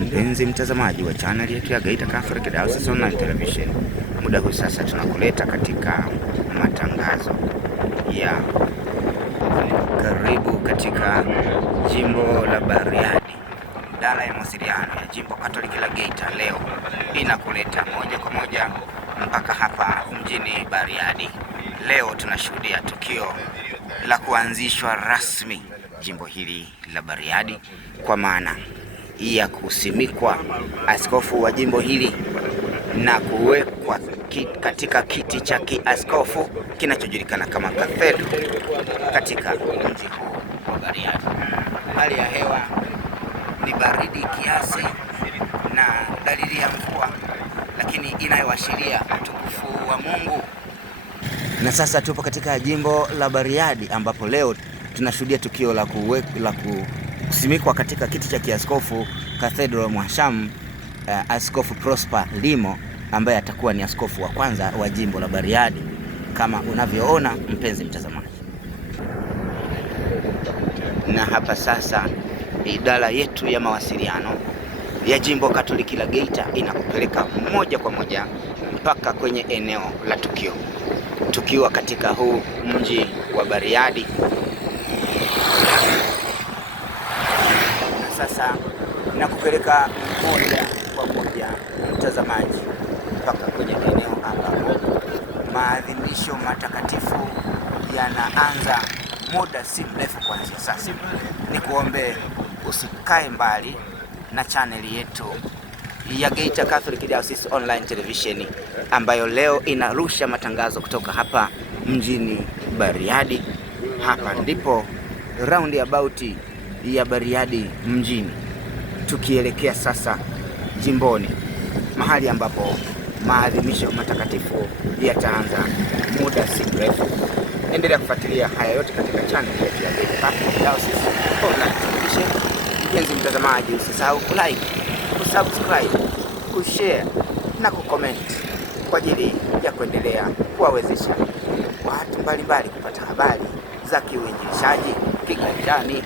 Mpenzi mtazamaji wa channel yetu ya Geita Catholic Diocese Online Television, muda huu sasa tunakuleta katika matangazo ya karibu katika jimbo la Bariadi. Idara ya mawasiliano ya jimbo Katoliki la Geita leo inakuleta moja kwa moja mpaka hapa mjini Bariadi. Leo tunashuhudia tukio la kuanzishwa rasmi jimbo hili la Bariadi kwa maana ya kusimikwa askofu wa jimbo hili na kuwekwa katika kiti cha kiaskofu kinachojulikana kama kathedral katika mji huu wa Bariadi. Hali ya hewa ni baridi kiasi na dalili ya mvua, lakini inayoashiria utukufu wa Mungu. Na sasa tupo katika jimbo la Bariadi ambapo leo tunashuhudia tukio la kusimikwa katika kiti cha kiaskofu Cathedral Mhashamu Askofu Prosper Limo ambaye atakuwa ni askofu wa kwanza wa jimbo la Bariadi kama unavyoona mpenzi mtazamaji. Na hapa sasa idara yetu ya mawasiliano ya jimbo Katoliki la Geita inakupeleka moja kwa moja mpaka kwenye eneo la tukio, tukiwa katika huu mji wa Bariadi. Na sasa nakupeleka moja kwa moja mtazamaji mpaka kwenye eneo ambapo maadhimisho matakatifu yanaanza muda si mrefu kuanzia sasa. Ni kuombe usikae mbali na chaneli yetu ya Geita Catholic Diocese Online Television ambayo leo inarusha matangazo kutoka hapa mjini Bariadi. Hapa ndipo roundabout ya Bariadi mjini, tukielekea sasa jimboni, mahali ambapo maadhimisho matakatifu yataanza muda si mrefu. Endelea kufuatilia haya yote katika channel yetu ya Geita Catholic Diocese Online Television. Mpenzi mtazamaji, usisahau kulike, kusubscribe, kushare na kucomment kwa ajili ya kuendelea kuwawezesha watu mbalimbali kupata habari za kiuinjilishaji kiganjani.